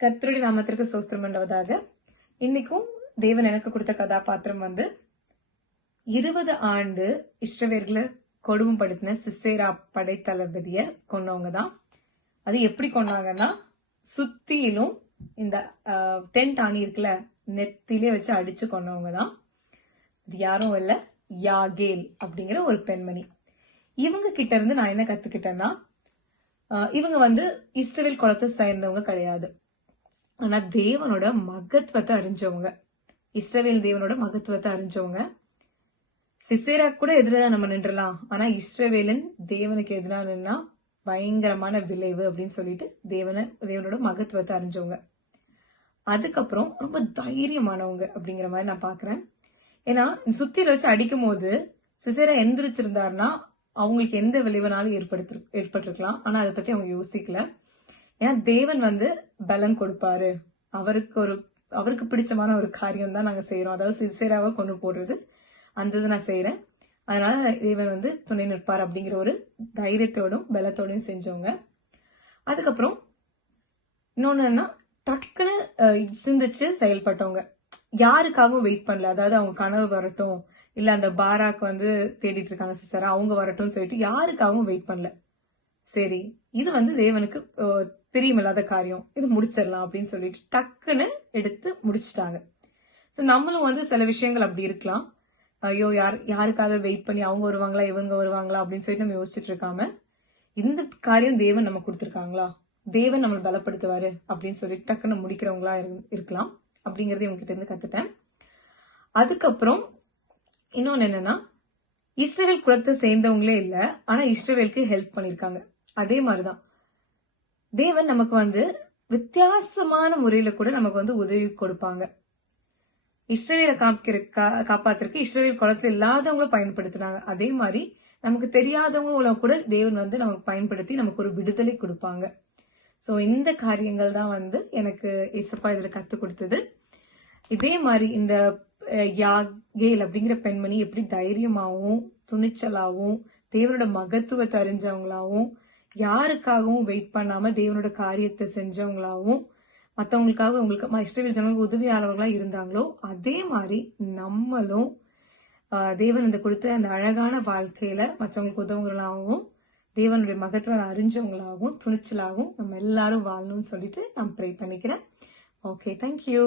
கர்த்தருடைய நாமத்திற்கு ஸ்தோத்திரம் உண்டாவதாக. இன்னைக்கும் தேவன் எனக்கு கொடுத்த கதாபாத்திரம் 20 ஆண்டு இஸ்ரவேல்களை கொடுமைப்படுத்தின சிசேரா படைத்தளபதிய கொன்னவங்க தான். அது எப்படி கொன்னாங்கன்னா, சுத்தியிலும் இந்த டென்ட் ஆணி இருக்குல்ல, நெத்திலே வச்சு அடிச்சு கொன்னவங்க தான். இது யாரும் இல்ல, யாகேல் அப்படிங்கிற ஒரு பெண்மணி. இவங்க கிட்ட இருந்து நான் என்ன கத்துக்கிட்டேன்னா, இவங்க இஸ்ரவேல் குலத்தை சேர்ந்தவங்க கிடையாது. ஆனா தேவனோட மகத்துவத்தை அறிஞ்சவங்க, இஸ்ரவேல் தேவனோட மகத்துவத்தை அறிஞ்சவங்க. சிசேரா கூட எதிராக நம்ம நின்றலாம், ஆனா இஸ்ரவேலின் தேவனுக்கு எதிராக நின்னா பயங்கரமான விளைவு அப்படின்னு சொல்லிட்டு தேவனோட மகத்துவத்தை அறிஞ்சவங்க. அதுக்கப்புறம் ரொம்ப தைரியமானவங்க அப்படிங்கிற மாதிரி நான் பாக்குறேன். ஏன்னா சுத்தியில வச்சு அடிக்கும் போது சிசேரா எந்திரிச்சிருந்தாருன்னா அவங்களுக்கு எந்த விளைவுனாலும் ஏற்பட்டிருக்கலாம். ஆனா அதை பத்தி அவங்க யோசிக்கல. ஏன்னா தேவன் பலன் கொடுப்பாரு, அவருக்கு பிடிச்சமான ஒரு காரியம் தான் நாங்க செய்யறோம். அதாவது சிசேராவை கொண்டு போடுறது, அந்த இது நான் செய்யறேன், அதனால தேவன் துணை நிற்பார் அப்படிங்கிற ஒரு தைரியத்தோடும் பலத்தோடையும் செஞ்சவங்க. அதுக்கப்புறம் இன்னொன்னு, டக்குன்னு சிந்திச்சு செயல்பட்டவங்க. யாருக்காகவும் வெயிட் பண்ணல. அதாவது அவங்க கனவு வரட்டும், இல்ல அந்த பாராக்கு தேடிட்டு இருக்காங்க சிசேரா, அவங்க வரட்டும் சொல்லிட்டு யாருக்காகவும் வெயிட் பண்ணல. சரி, இது தேவனுக்கு தெரியுமில்லாத காரியம், இது முடிச்சிடலாம் அப்படின்னு சொல்லிட்டு டக்குன்னு எடுத்து முடிச்சுட்டாங்க. சோ நம்மளும் சில விஷயங்கள் அப்படி இருக்கலாம். ஐயோ, யாருக்காக வெயிட் பண்ணி அவங்க வருவாங்களா இவங்க வருவாங்களா அப்படின்னு சொல்லிட்டு நம்ம யோசிச்சுட்டு இருக்காம, இந்த காரியம் தேவன் நம்ம கொடுத்துருக்காங்களா, தேவன் நம்மளை பலப்படுத்துவாரு அப்படின்னு சொல்லிட்டு டக்குன்னு முடிக்கிறவங்களா இருக்கலாம் அப்படிங்கறத இவங்க கிட்ட இருந்து கத்துட்டேன். அதுக்கப்புறம் இன்னொன்னு என்னன்னா, இஸ்ரவேல் குலத்தை சேர்ந்தவங்களே இல்ல, ஆனா இஸ்ரவேலுக்கு ஹெல்ப் பண்ணிருக்காங்க. அதே மாதிரிதான் தேவன் நமக்கு வித்தியாசமான முறையில கூட நமக்கு உதவி கொடுப்பாங்க. இஸ்ரவேலை காப்பாத்திருக்கு இஸ்ரவேல் குலத்துல இல்லாதவங்களை பயன்படுத்தினாங்க. அதே மாதிரி நமக்கு தெரியாதவங்க கூட தேவன் நமக்கு பயன்படுத்தி நமக்கு ஒரு விடுதலை கொடுப்பாங்க. சோ இந்த காரியங்கள் தான் எனக்கு ஏசப்பா இதுல கத்து கொடுத்தது. இதே மாதிரி இந்த யாகேல் அப்படிங்கிற பெண்மணி எப்படி தைரியமாவும் துணிச்சலாவும் தேவனோட மகத்துவத்தை அறிஞ்சவங்களாவும், யாருக்காகவும் வெயிட் பண்ணாம தேவனோட காரியத்தை செஞ்சவங்களாவும், மத்தவங்களுக்காக இஸ்ரவேல் ஜனங்களுக்கு உதவியாளர்களா இருந்தாங்களோ, அதே மாதிரி நம்மளும் தேவன் கொடுத்த அந்த அழகான வாழ்க்கையில மற்றவங்களுக்கு உதவுங்களாகவும், தேவனுடைய மகத்துவம் அறிஞ்சவங்களாகவும் துணிச்சலாகவும் நம்ம எல்லாரும் வாழணும்னு சொல்லிட்டு நான் ப்ரே பண்ணிக்கிறேன். Okay, thank you.